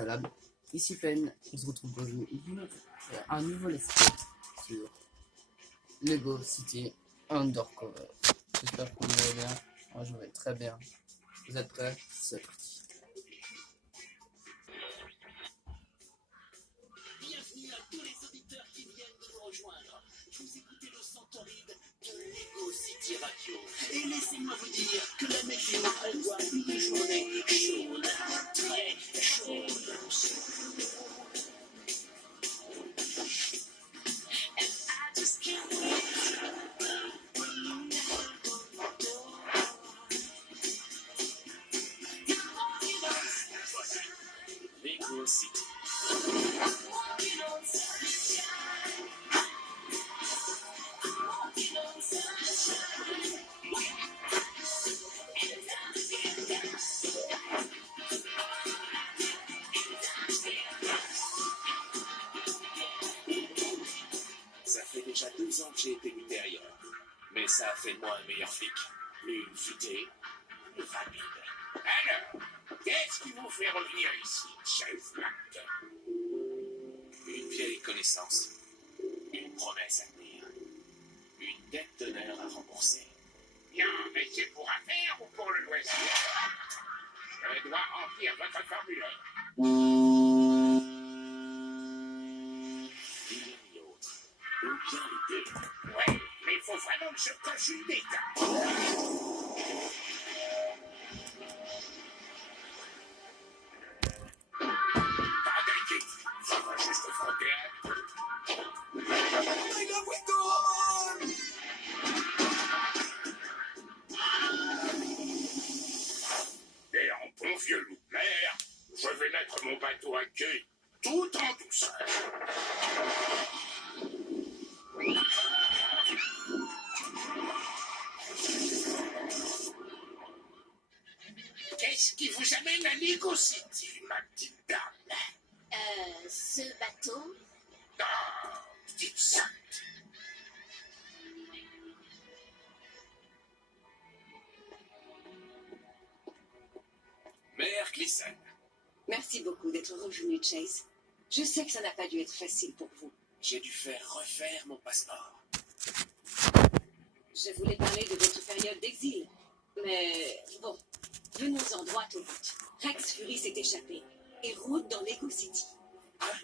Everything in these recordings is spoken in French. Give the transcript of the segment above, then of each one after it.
installable. Ici Pen, on se retrouve pour jouer un nouveau let's play sur Lego City Undercover. J'espère que vous allez bien. Moi je vais très bien. Vous êtes prêts? C'est parti. Bienvenue à tous les auditeurs qui viennent de nous rejoindre. Vous écoutez le Centoride de Lego City Radio. Et laissez-moi vous dire que la météo prévoit une journée chaude, très chaude. Lego City. Ça fait déjà 2 ans que j'ai été muté ailleurs. Mais ça a fait de moi un meilleur flic. Plus futé, plus rapide. Alors, qu'est-ce qui vous fait revenir ici, chef Mac? Une vieille connaissance. Une promesse à tenir. Une dette d'honneur à rembourser. Bien, mais c'est pour affaire ou pour le loisir? Je dois remplir votre formulaire. Ni l'un ni l'autre. Ou bien les deux. Ouais, mais il faut vraiment que je coche une bêta. Pas d'inquiétude, ça va juste frotter un peu. Et en bon vieux loup de mer, je vais mettre mon bateau à queue tout en douceur. Qu'est-ce qui vous amène à Lego City, ma petite dame? Ce bateau, Ah, petite sainte. Mère Gleason. Merci beaucoup d'être revenu, Chase. Je sais que ça n'a pas dû être facile pour vous. J'ai dû faire refaire mon passeport. Je voulais parler de votre période d'exil. Mais bon, venons-en droit au but. Rex Fury s'est échappé et rôde dans Lego City. Hein?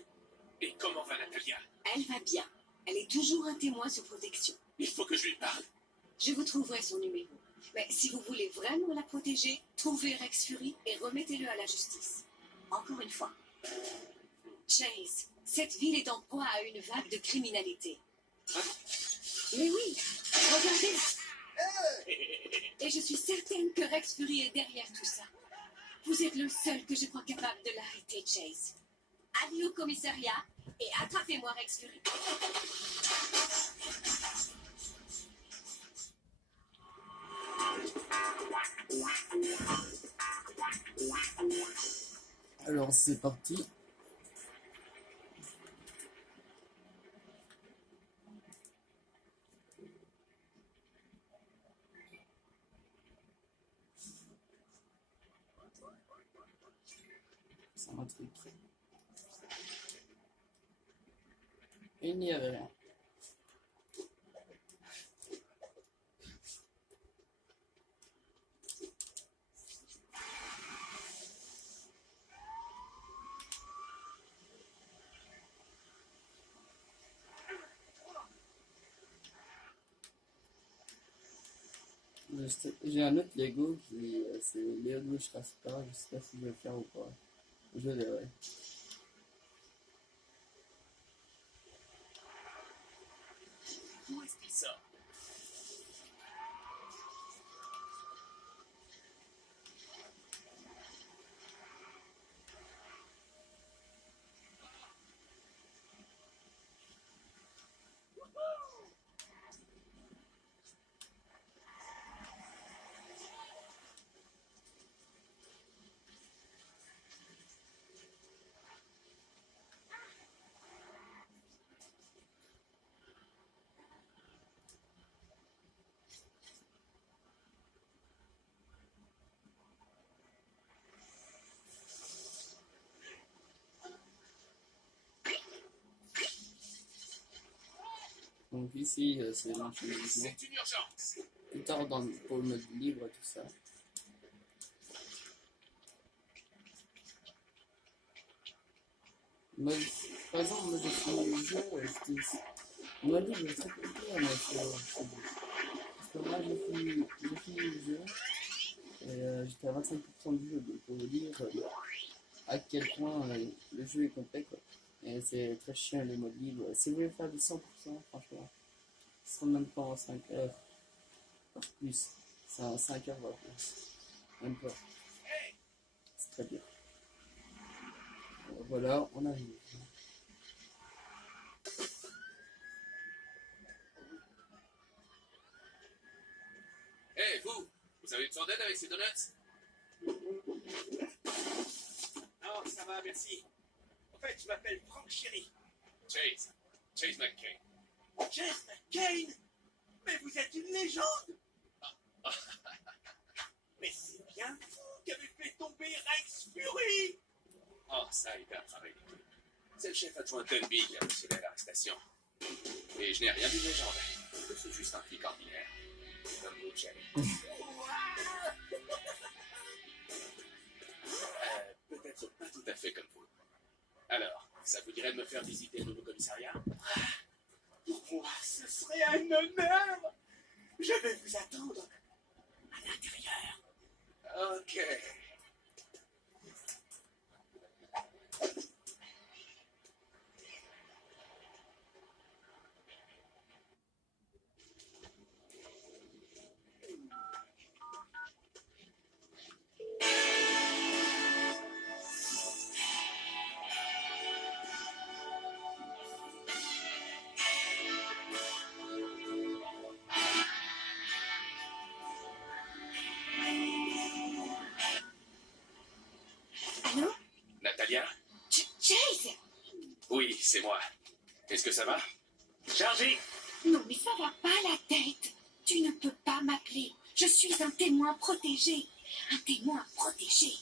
Et comment va Natalia? Elle va bien. Elle est toujours un témoin sous protection. Il faut que je lui parle. Je vous trouverai son numéro. Mais si vous voulez vraiment la protéger, trouvez Rex Fury et remettez-le à la justice. Encore une fois. Chase, cette ville est en proie à une vague de criminalité. Mais oui, regardez. Et je suis certaine que Rex Fury est derrière tout ça. Vous êtes le seul que je crois capable de l'arrêter, Chase. Allez au commissariat et attrapez-moi Rex Fury. Alors c'est parti. C'est un truc. Il n'y avait rien. J'ai un autre Lego qui c'est Lego Shasta. Je sais pas si je vais le faire ou pas. Je verrai. Où est-ce qu'il sort? Donc ici, c'est l'enchaînement. C'est une urgence. Plus tard, pour le mode libre, tout ça. Mode, par exemple, moi j'ai fini le jeu, le mode libre est très compliqué à mettre parce que moi j'ai fini le jeu, et j'étais à 25% du jeu, donc pour vous dire à quel point le jeu est complet, quoi. Et c'est très chiant le mode libre. Si vous voulez faire du 100%, franchement, ce sera même pas en 5 heures, voire plus. C'est en 5 heures, voire plus. Même pas. C'est très bien. Voilà, on arrive. Hé, vous avez besoin d'aide avec ces donuts? Non, ça va, merci. En fait, je m'appelle Frank Sherry. Chase McCain. Chase McCain. Mais vous êtes une légende. Mais c'est bien vous qui avez fait tomber Rex Fury. Oh, ça a été un travail d'équipe. C'est le chef adjoint Tenby qui a procédé à l'arrestation. Et je n'ai rien d'une légende. Je suis juste un flic ordinaire. Comme vous, Jerry. Peut-être pas tout à fait comme vous. Alors, ça vous dirait de me faire visiter le nouveau commissariat? Pour moi, ce serait un honneur. Je vais vous attendre à l'intérieur. Ok. Allô? Natalia? Chase? Oui, c'est moi. Est-ce que ça va? Chargé. Non, mais ça va pas la tête. Tu ne peux pas m'appeler. Je suis un témoin protégé. Un témoin protégé.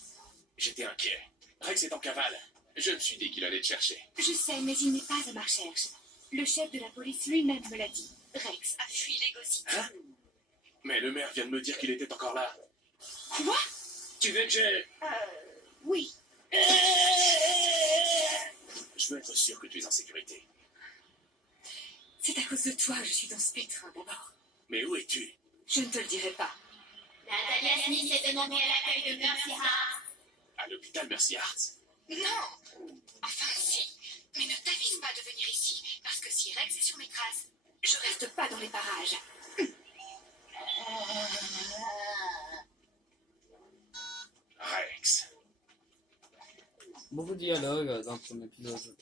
J'étais inquiet. Rex est en cavale. Je me suis dit qu'il allait te chercher. Je sais, mais il n'est pas à ma recherche. Le chef de la police lui-même me l'a dit. Rex a fui Lego City. Hein? Mais le maire vient de me dire qu'il était encore là. Quoi? Tu veux que je... Oui. Je veux être sûr que tu es en sécurité. C'est à cause de toi que je suis dans ce pétrin d'abord. Mais où es-tu? Je ne te le dirai pas. Natalia Smith est demandée à l'accueil de Mercy Heart. À l'hôpital Mercy Heart? Non. Enfin, si. Mais ne t'avise pas de venir ici, parce que si Rex est sur mes traces, je reste pas dans les parages. Rex. Beaucoup de dialogues dans le premier épisode.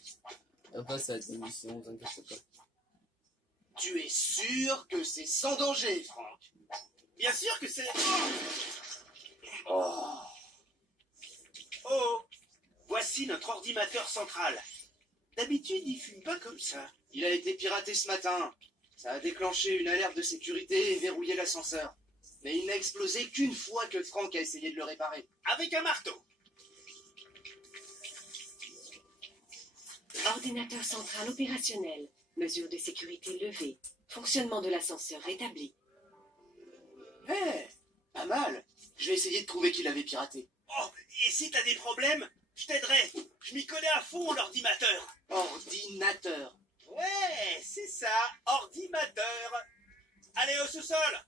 Après, ça va être une mission, vous inquiétez pas. Tu es sûr que c'est sans danger, Franck? Bien sûr que c'est... Oh. Oh, voici notre ordinateur central. D'habitude, il fume pas comme ça. Il a été piraté ce matin. Ça a déclenché une alerte de sécurité et verrouillé l'ascenseur. Mais il n'a explosé qu'une fois que Franck a essayé de le réparer. Avec un marteau. Ordinateur central opérationnel. Mesures de sécurité levées. Fonctionnement de l'ascenseur rétabli. Eh, pas mal. Je vais essayer de trouver qui l'avait piraté. Oh, et si t'as des problèmes, je t'aiderai. Je m'y connais à fond en ordinateur. Ordinateur. Ouais, c'est ça, ordinateur. Allez au sous-sol.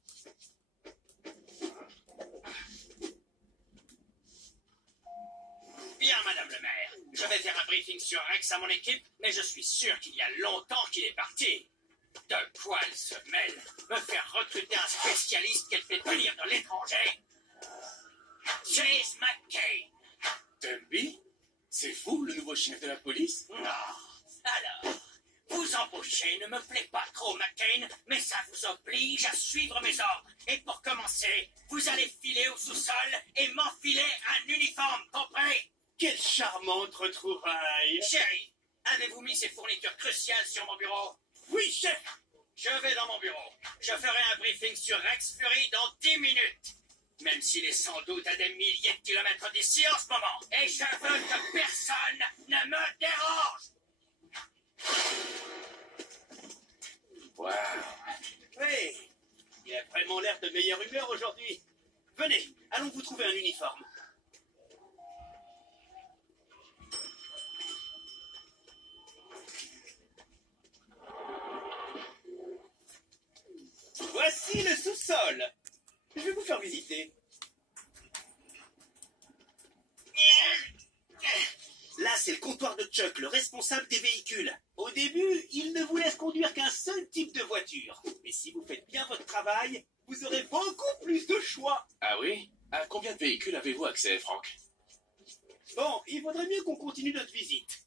Bien, madame le maire. Je vais faire un briefing sur Rex à mon équipe, mais je suis sûr qu'il y a longtemps qu'il est parti. De quoi elle se mêle? Me faire recruter un spécialiste qu'elle fait venir de l'étranger? Chase McCain. Tenby? C'est vous, le nouveau chef de la police? Non. Alors, vous embaucher ne me plaît pas trop, McCain, mais ça vous oblige à suivre mes ordres. Et pour commencer, vous allez filer au sous-sol et m'enfiler un uniforme, compris? Quelle charmante retrouvaille. Chérie, avez-vous mis ces fournitures cruciales sur mon bureau? Oui, chef. Je vais dans mon bureau. Je ferai un briefing sur Rex Fury dans 10 minutes. Même s'il est sans doute à des milliers de kilomètres d'ici en ce moment. Et je veux que personne ne me dérange. Waouh. Oui, il a vraiment l'air de meilleure humeur aujourd'hui. Venez, allons vous trouver un uniforme. Voici le sous-sol. Je vais vous faire visiter. Là, c'est le comptoir de Chuck, le responsable des véhicules. Au début, il ne vous laisse conduire qu'un seul type de voiture. Mais si vous faites bien votre travail, vous aurez beaucoup plus de choix. Ah oui? À combien de véhicules avez-vous accès, Franck? Bon, il vaudrait mieux qu'on continue notre visite.